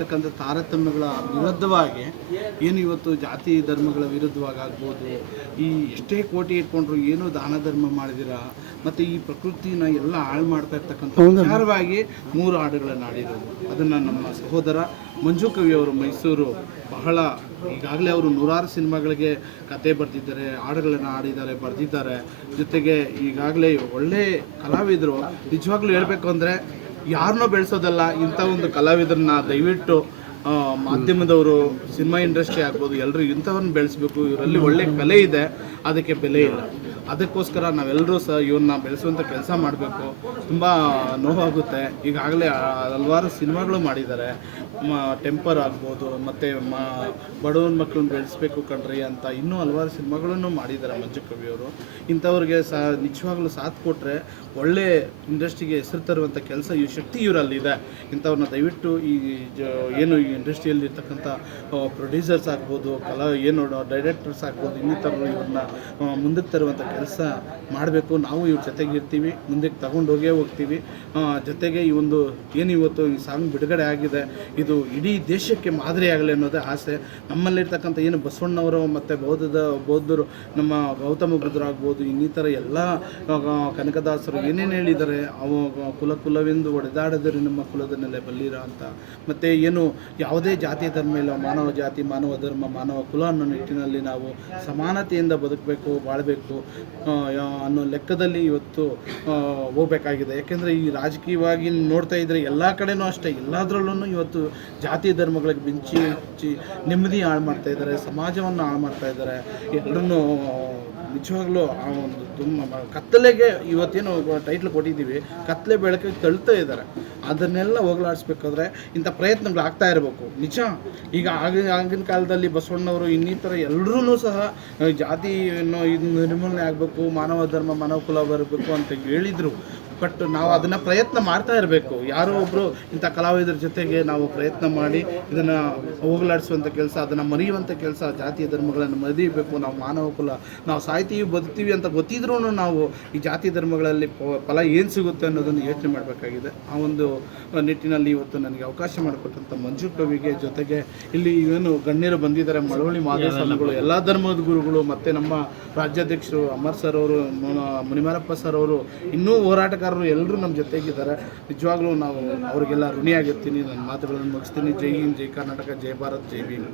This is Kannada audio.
ನಡೀತಕ್ಕಂಥ ತಾರತಮ್ಯಗಳ ವಿರುದ್ಧವಾಗಿ ಏನು ಇವತ್ತು ಜಾತಿ ಧರ್ಮಗಳ ವಿರುದ್ಧವಾಗಿ ಆಗ್ಬೋದು ಈ ಎಷ್ಟೇ ಕೋಟಿ ಇಟ್ಕೊಂಡ್ರು ಏನು ದಾನ ಧರ್ಮ ಮಾಡಿದಿರಾ ಮತ್ತು ಈ ಪ್ರಕೃತಿನ ಎಲ್ಲ ಹಾಳು ಮಾಡ್ತಾ ಇರ್ತಕ್ಕಂಥ ವಿಚಾರವಾಗಿ ಮೂರು ಹಾಡುಗಳನ್ನು ಆಡಿರೋದು ಅದನ್ನು ನಮ್ಮ ಸಹೋದರ ಮಂಜು ಕವಿ ಅವರು ಮೈಸೂರು ಬಹಳ ಈಗಾಗಲೇ ಅವರು ನೂರಾರು ಸಿನಿಮಾಗಳಿಗೆ ಕತೆ ಬರೆದಿದ್ದಾರೆ ಹಾಡುಗಳನ್ನು ಆಡಿದ್ದಾರೆ ಬರೆದಿದ್ದಾರೆ. ಜೊತೆಗೆ ಈಗಾಗಲೇ ಒಳ್ಳೆ ಕಲಾವಿದರು. ನಿಜವಾಗ್ಲೂ ಹೇಳಬೇಕು ಅಂದರೆ ಯಾರನ್ನೋ ಬೆಳೆಸೋದಲ್ಲ ಇಂಥ ಒಂದು ಕಲಾವಿದರನ್ನ ದಯವಿಟ್ಟು ಮಾಧ್ಯಮದವರು ಸಿನಿಮಾ ಇಂಡಸ್ಟ್ರಿ ಆಗ್ಬೋದು ಎಲ್ಲರೂ ಇಂಥವ್ರನ್ನ ಬೆಳೆಸಬೇಕು, ಇವರಲ್ಲಿ ಒಳ್ಳೆ ಕಲೆ ಇದೆ, ಅದಕ್ಕೆ ಬೆಲೆ ಇಲ್ಲ. ಅದಕ್ಕೋಸ್ಕರ ನಾವೆಲ್ಲರೂ ಸಹ ಇವನ್ನ ಬೆಳೆಸುವಂಥ ಕೆಲಸ ಮಾಡಬೇಕು. ತುಂಬ ನೋವಾಗುತ್ತೆ. ಈಗಾಗಲೇ ಹಲವಾರು ಸಿನಿಮಾಗಳು ಮಾಡಿದ್ದಾರೆ. ಟೆಂಪರ್ ಆಗ್ಬೋದು, ಮತ್ತು ಮ, ಬಡವನ ಮಕ್ಕಳನ್ನ ಬೆಳೆಸಬೇಕು ಕಣ್ರಿ ಅಂತ ಇನ್ನೂ ಹಲವಾರು ಸಿನಿಮಾಗಳನ್ನು ಮಾಡಿದ್ದಾರೆ ಮಂಜು ಕವಿಯವರು ಇಂಥವ್ರಿಗೆ ಸಹ ನಿಜವಾಗ್ಲೂ ಸಾಥ್ ಕೊಟ್ಟರೆ ಒಳ್ಳೆ ಇಂಡಸ್ಟ್ರಿಗೆ ಹೆಸರು ತರುವಂಥ ಕೆಲಸ, ಈ ಶಕ್ತಿ ಇವರಲ್ಲಿದೆ. ಇಂಥವ್ರನ್ನ ದಯವಿಟ್ಟು ಈ ಏನು ಇಂಡಸ್ಟ್ರಿಯಲ್ಲಿ ಇರ್ತಕ್ಕಂಥ ಪ್ರೊಡ್ಯೂಸರ್ಸ್ ಆಗ್ಬೋದು, ಕಲಾ, ಏನು ಡೈರೆಕ್ಟರ್ಸ್ ಆಗ್ಬೋದು, ಇನ್ನಿತರರು ಇವ್ರನ್ನ ಮುಂದಕ್ಕೆ ತರುವಂಥ ಕೆಲಸ ಮಾಡಬೇಕು. ನಾವು ಇವ್ರ ಜೊತೆಗೆ ಇರ್ತೀವಿ, ಮುಂದಕ್ಕೆ ತಗೊಂಡೋಗೇ ಹೋಗ್ತೀವಿ. ಜೊತೆಗೆ ಈ ಒಂದು, ಏನು ಇವತ್ತು ಈ ಸಾಂಗ್ ಬಿಡುಗಡೆ ಆಗಿದೆ, ಇದು ಇಡೀ ದೇಶಕ್ಕೆ ಮಾದರಿ ಆಗಲಿ ಅನ್ನೋದೇ ಆಸೆ. ನಮ್ಮಲ್ಲಿರ್ತಕ್ಕಂಥ ಏನು ಬಸವಣ್ಣವರು ಮತ್ತು ಬೌದ್ಧದ, ಬೌದ್ಧರು, ನಮ್ಮ ಗೌತಮ ಬುದ್ಧರು ಆಗ್ಬೋದು, ಇನ್ನಿತರ ಎಲ್ಲ ಕನಕದಾಸರು ಏನೇನು ಹೇಳಿದ್ದಾರೆ ಅವು ಕುಲ ಕುಲವೆಂದು ಒಡೆದಾಡದರೆ ನಮ್ಮ ಕುಲದ ನೆಲೆ ಬಲ್ಲಿರ ಅಂತ. ಮತ್ತು ಏನು ಯಾವುದೇ ಜಾತಿ ಧರ್ಮ ಮಾನವ ಜಾತಿ, ಮಾನವ ಧರ್ಮ, ಮಾನವ ಕುಲ ಅನ್ನೋ ನಿಟ್ಟಿನಲ್ಲಿ ನಾವು ಸಮಾನತೆಯಿಂದ ಬದುಕಬೇಕು, ಬಾಳಬೇಕು ಅನ್ನೋ ಲೆಕ್ಕದಲ್ಲಿ ಇವತ್ತು ಹೋಗಬೇಕಾಗಿದೆ. ಯಾಕೆಂದರೆ ಈ ರಾಜಕೀಯವಾಗಿ ನೋಡ್ತಾ ಇದ್ದರೆ ಎಲ್ಲ ಕಡೆನೂ ಅಷ್ಟೇ ಎಲ್ಲದರಲ್ಲೂ ಇವತ್ತು ಜಾತಿ ಧರ್ಮಗಳಿಗೆ ಬಿಂಚಿ ನೆಮ್ಮದಿ ಹಾಳು ಮಾಡ್ತಾ ಇದ್ದಾರೆ, ಸಮಾಜವನ್ನು ಹಾಳು ಮಾಡ್ತಾ ಇದ್ದಾರೆ ಎಲ್ಲರನ್ನೂ ನಿಜವಾಗ್ಲೂ ಆ ಒಂದು ತುಂಬ ಕತ್ತಲೆಗೆ ಇವತ್ತೇನು ಟೈಟ್ಲ್ ಕೊಟ್ಟಿದ್ದೀವಿ. ಕತ್ತಲೆ ಬೆಳಕಿಗೆ ತಳ್ತಾ ಇದ್ದಾರೆ. ಅದನ್ನೆಲ್ಲ ಹೋಗಲಾಡಿಸ್ಬೇಕಾದ್ರೆ ಇಂಥ ಪ್ರಯತ್ನಗಳು ಆಗ್ತಾ ಇರಬೇಕು. ನಿಜ? ಈಗ ಆಗಿನ ಆಗಿನ ಕಾಲದಲ್ಲಿ ಬಸವಣ್ಣವರು ಇನ್ನಿತರ ಎಲ್ಲರೂ ಸಹ ಜಾತಿ ನಿರ್ಮೂಲನೆ ಆಗಬೇಕು, ಮಾನವ ಧರ್ಮ ಮಾನವ ಕುಲ ಬರಬೇಕು ಅಂತ ಹೇಳಿದರು. ಬಟ್ ನಾವು ಅದನ್ನು ಪ್ರಯತ್ನ ಮಾಡ್ತಾ ಇರಬೇಕು. ಯಾರೋ ಒಬ್ಬರು ಇಂಥ ಕಲಾವಿದರ ಜೊತೆಗೆ ನಾವು ಪ್ರಯತ್ನ ಮಾಡಿ ಇದನ್ನು ಹೋಗಲಾಡಿಸುವಂಥ ಕೆಲಸ, ಅದನ್ನು ಮರೆಯುವಂಥ ಕೆಲಸ ಜಾತಿ ಧರ್ಮಗಳನ್ನು ಮರೆಯಬೇಕು. ನಾವು ಮಾನವ ಕುಲ, ನಾವು ಸಾಯ್ತೀವಿ ಬದುಕ್ತೀವಿ ಅಂತ ಗೊತ್ತಿದ್ರೂ ನಾವು ಈ ಜಾತಿ ಧರ್ಮಗಳಲ್ಲಿ ಫಲ ಏನು ಸಿಗುತ್ತೆ ಅನ್ನೋದನ್ನು ಯೋಚನೆ ಮಾಡಬೇಕಾಗಿದೆ. ಆ ಒಂದು ನಿಟ್ಟಿನಲ್ಲಿ ಇವತ್ತು ನನಗೆ ಅವಕಾಶ ಮಾಡಿಕೊಟ್ಟಂಥ ಮಂಜು ಕವಿಗೆ ಜೊತೆಗೆ ಇಲ್ಲಿ ಏನು ಗಣ್ಯರು ಬಂದಿದ್ದಾರೆ ಮಳವಳ್ಳಿ ಮಾದೇವ ಸ್ವಾಮಿಗಳು ಎಲ್ಲ ಧರ್ಮದ ಗುರುಗಳು ಮತ್ತು ನಮ್ಮ ರಾಜ್ಯಾಧ್ಯಕ್ಷರು ಅಮರ್ ಸರ್ ಅವರು ಮುನ- ಮುನಿಮಾರಪ್ಪ ಸರ್ ಅವರು ಇನ್ನೂ ಹೋರಾಟಗಾರರು ಎಲ್ಲರೂ ನಮ್ಮ ಜೊತೆಗಿದ್ದಾರೆ. ನಿಜವಾಗ್ಲೂ ನಾವು ಅವರಿಗೆಲ್ಲ ಋಣಿಯಾಗಿರ್ತೀನಿ. ನನ್ನ ಮಾತುಗಳನ್ನು ಮುಗಿಸ್ತೀನಿ. ಜೈ ಹಿಂದ್ ಜೈ ಕರ್ನಾಟಕ ಜೈ ಭಾರತ್ ಜೈ ಭೀಮ್.